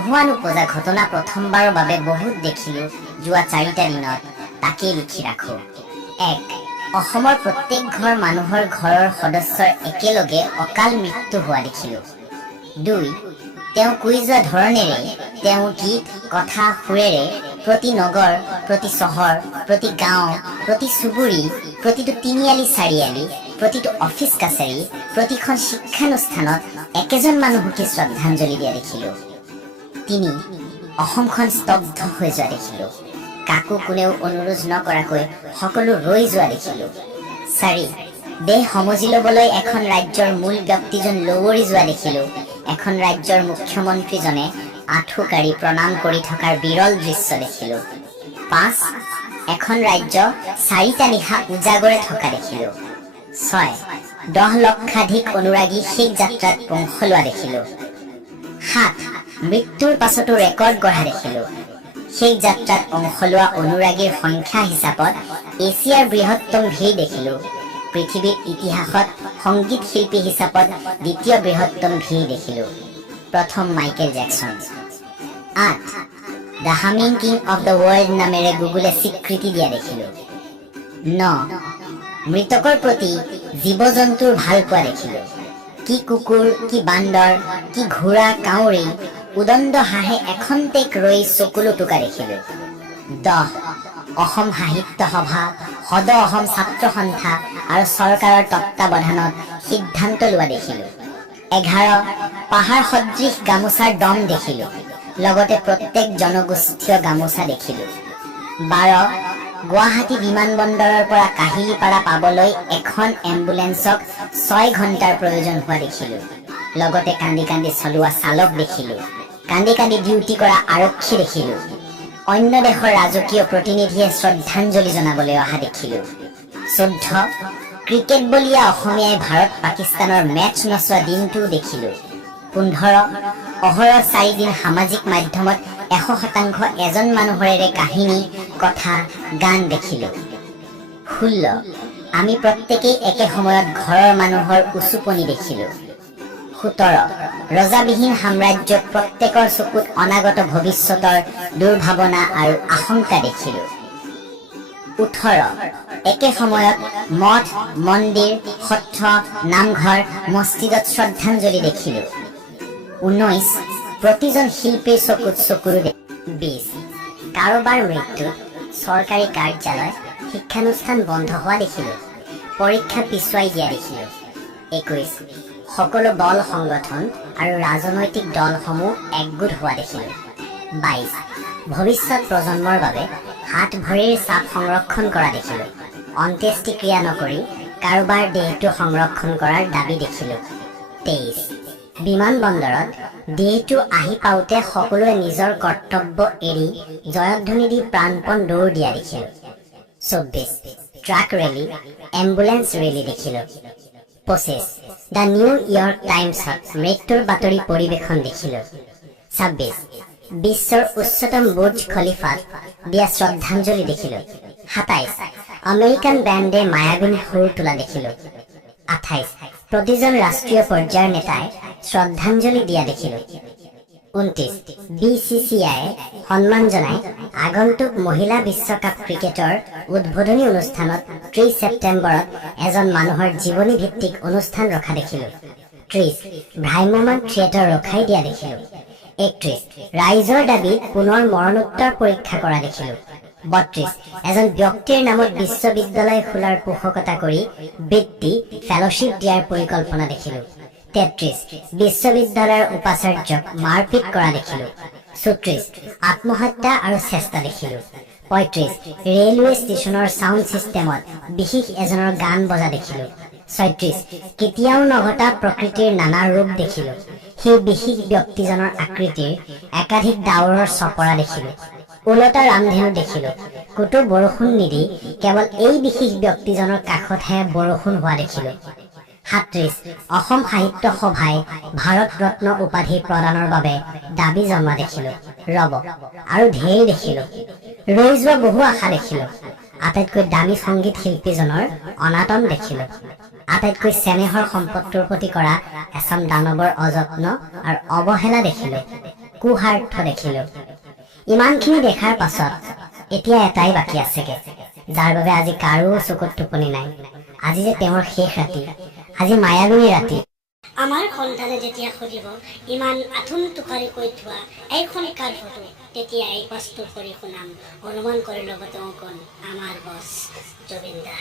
নোহোৱা নোপোজা ঘটনা প্ৰথমবাৰৰ বাবে বহুত দেখিলো যোৱা 4টা দিনত, তাকেই লিখি ৰাখো। 1. অসমৰ প্ৰত্যেক ঘৰ মানুহৰ ঘৰৰ সদস্যৰ একেলগে অকাল মৃত্যু হোৱা দেখিলো। 2. তেওঁ কৈ যোৱা ধৰণেৰে তেওঁ গীত, কথা, সুৰেৰে প্ৰতি নগৰ, প্ৰতি চহৰ, প্ৰতি গাঁও, প্ৰতি চুবুৰী, প্ৰতিটো তিনিআলি চাৰিআলি, প্ৰতিটো অফিচ কাছাৰী, প্ৰতিখন শিক্ষানুষ্ঠানত একেজন মানুহকে শ্ৰদ্ধাঞ্জলি দিয়া দেখিলো। 3. অসমখন স্তব্ধ হৈ যোৱা দেখিলো। কাকো কোনেও অনুৰোধ নকৰাকৈ সকলো ৰৈ যোৱা দেখিলো। 4. দেশ সমজি ল'বলৈ এখন ৰাজ্যৰ মূল ব্যক্তিজন লৱৰি যোৱা দেখিলো। এখন ৰাজ্যৰ মুখ্যমন্ত্ৰীজনে আঁঠু কাঢ়ি প্ৰণাম কৰি থকাৰ বিৰল দৃশ্য দেখিলো। 5. এখন ৰাজ্য 4টা নিশা উজাগৰে থকা দেখিলো। 6. 10 লক্ষাধিক অনুৰাগী সেই যাত্ৰাত অংশ লোৱা দেখিলো। 7. মৃত্যুৰ পাছতো ৰেকৰ্ড গঢ়া দেখিলো। সেই যাত্ৰাত অংশ লোৱা অনুৰাগীৰ সংখ্যা হিচাপত এছিয়াৰ বৃহত্তম ভিৰ দেখিলো। পৃথিৱীৰ ইতিহাসত সংগীত শিল্পী হিচাপত দ্বিতীয় বৃহত্তম ভিৰ দেখিলো। প্ৰথম Michael Jackson. 8. The humming king of the world নামেৰে গুগলে স্বীকৃতি দিয়া দেখিলো। 9. মৃতকৰ প্ৰতি জীৱ জন্তুৰ ভাল পোৱা দেখিলো। কি কুকুৰ, কি বান্দৰ, কি ঘোঁৰা, কাউৰী, উদণ্ড হাঁহে এখন্তেক ৰৈ চকুলো টোকা দেখিলো। 10. অসম সাহিত্য সভা, সদ অসম ছাত্ৰ সন্থা আৰু চৰকাৰৰ তত্বাৱধানত সিদ্ধান্ত লোৱা দেখিলো। 11. পাহাৰ সদৃশ গামোচাৰ দম দেখিলো। লগতে প্ৰত্যেক জনগোষ্ঠীয় গামোচা দেখিলো। 12. গুৱাহাটী বিমানবন্দৰৰ পৰা কাহিলীপাৰা পাবলৈ এখন এম্বুলেন্সক 6 ঘণ্টাৰ প্ৰয়োজন হোৱা দেখিলো। লগতে কান্দি কান্দি চলোৱা চালক দেখিলো। কান্দি কান্দি ডিউটি কৰা আৰক্ষী দেখিলো। অন্য দেশৰ ৰাজকীয় প্ৰতিনিধিয়ে শ্ৰদ্ধাঞ্জলি জনাবলৈ অহা দেখিলো। 14. ক্ৰিকেট বলীয়া অসমীয়াই ভাৰত পাকিস্তানৰ মেচ নচোৱা দিনটোও দেখিলো। 15. অহৰহ 4 দিন সামাজিক মাধ্যমত 100% এজন মানুহৰে কাহিনী, কথা, গান দেখিলো। 16. আমি প্ৰত্যেকেই একে সময়ত ঘৰৰ মানুহৰ উচুপনি দেখিলো। 17. ৰজাবিহীন সাম্ৰাজ্যত প্ৰত্যেকৰ চকুত অনাগত ভৱিষ্যতৰ দুৰ্ভাৱনা আৰু আশংকা দেখিলো। 18. একে সময়ত মঠ, মন্দিৰ, সত্ৰ, নামঘৰ, মছজিদত শ্ৰদ্ধাঞ্জলি দেখিলো। 19. প্ৰতিজন শিল্পীৰ চকুত চকুৰো দেখিলো। 20. কাৰোবাৰ মৃত্যুত চৰকাৰী কাৰ্যালয়, শিক্ষানুষ্ঠান বন্ধ হোৱা দেখিলো। পৰীক্ষা পিছুৱাই দিয়া দেখিলো। 21. সকলো দল সংগঠন আৰু ৰাজনৈতিক দলসমূহ একগোট হোৱা দেখিলো। 22. ভৱিষ্যত প্ৰজন্মৰ বাবে হাত ভৰিৰ চাপ সংৰক্ষণ কৰা দেখিলো। অন্ত্যেষ্টিক্ৰিয়া নকৰি কাৰোবাৰ দেহটো সংৰক্ষণ কৰাৰ দাবী দেখিলো। 23. বিমানবন্দৰত দেহটো আহি পাওঁতে সকলোৱে নিজৰ কৰ্তব্য এৰি জয়ধ্বনি দি প্ৰাণপণ দৌৰ দিয়া দেখিলো। 24. ট্ৰাক ৰেলী, এম্বুলেন্স ৰেলী দেখিলো। 25. দ্য নিউ ইয়ৰ্ক টাইমছত মৃত্যুৰ বাতৰি পৰিৱেশন দেখিলো। 26. বিশ্বৰ উচ্চতম বুৰ্জ খলিফাত দিয়া শ্ৰদ্ধাঞ্জলি দেখিলো। 27. আমেৰিকান বেণ্ডে মায়াবিনী সুৰ তোলা দেখিলো। 28. প্ৰতিজন ৰাষ্ট্ৰীয় পৰ্যায়ৰ নেতাই শ্ৰদ্ধাঞ্জলি দিয়া দেখিলো। 29. BCCI সন্মান জনাই আগন্তুক মহিলা বিশ্বকাপ ক্ৰিকেটৰ উদ্বোধনী অনুষ্ঠানত 30 ছেপ্টেম্বৰত এজন মানুহৰ জীৱনী ভিত্তিক অনুষ্ঠান ৰখা দেখিলো। 30. ভ্ৰাম্যমাণ থিয়েটাৰ ৰখাই দিয়া দেখিলো। 31. ৰাইজৰ দাবীত পুনৰ মৰণোত্তৰ পৰীক্ষা কৰা দেখিলো। 32. এজন ব্যক্তিৰ নামত বিশ্ববিদ্যালয় খোলাৰ পোষকতা কৰি বৃত্তি, ফেলোশ্বিপ দিয়াৰ পৰিকল্পনা দেখিলো। 33. বিশ্ববিদ্যালয়ৰ উপাচাৰ্যক মাৰপিট কৰা দেখিলো। 34. আত্মহত্যা আৰু চেষ্টা দেখিলো। 35. ৰেলৱে ষ্টেচনৰ ছাউণ্ড ছিষ্টেমত বিশেষ এজনৰ গান বজা দেখিলো। 36. কেতিয়াও নঘটা প্ৰকৃতিৰ নানা ৰূপ দেখিলো। সেই বিশেষ ব্যক্তিজনৰ আকৃতিৰ একাধিক ডাৱৰৰ চপৰা দেখিলো। ওলটা ৰামধেনু দেখিলো। ক'তো বৰষুণ নিদি কেৱল এই বিশেষ ব্যক্তিজনৰ কাষতহে বৰষুণ হোৱা দেখিলো। 37. অসম সাহিত্য সভাই ভাৰত ৰত্ন উপাধি প্ৰদানৰ বাবে দাবী জনোৱা দেখিলো। ৰব আৰু ঢেৰ দেখিলো। ৰৈ যোৱা বহু আশা দেখিলো। আটাইতকৈ দামী সংগীত শিল্পীজনৰ অনাটন দেখিলো। আটাইতকৈ চেনেহৰ সম্পত্তিৰ প্ৰতি কৰা এচাম দানৱৰ অযত্ন আৰু অৱহেলা দেখিলো। কুহাৰ্থ দেখিলো। ইমানখিনি দেখাৰ পাছত এতিয়া এটাই বাকী আছেগে, যাৰ বাবে আজি কাৰো চকুত টোপনি নাই। আজি যে তেওঁৰ শেষ ৰাতি, আজি মায়াবিনী ৰাতি। আমাৰ সন্তানে যেতিয়া সুধিব ইমান আথোন টোকাৰি কৈ থোৱা এইখন কাৰ ফটো, তেতিয়াই বাস্তু কৰি শুনাম, অনুমান কৰি ল'ব তেওঁ কোন আমাৰ বছ জুবিন দা।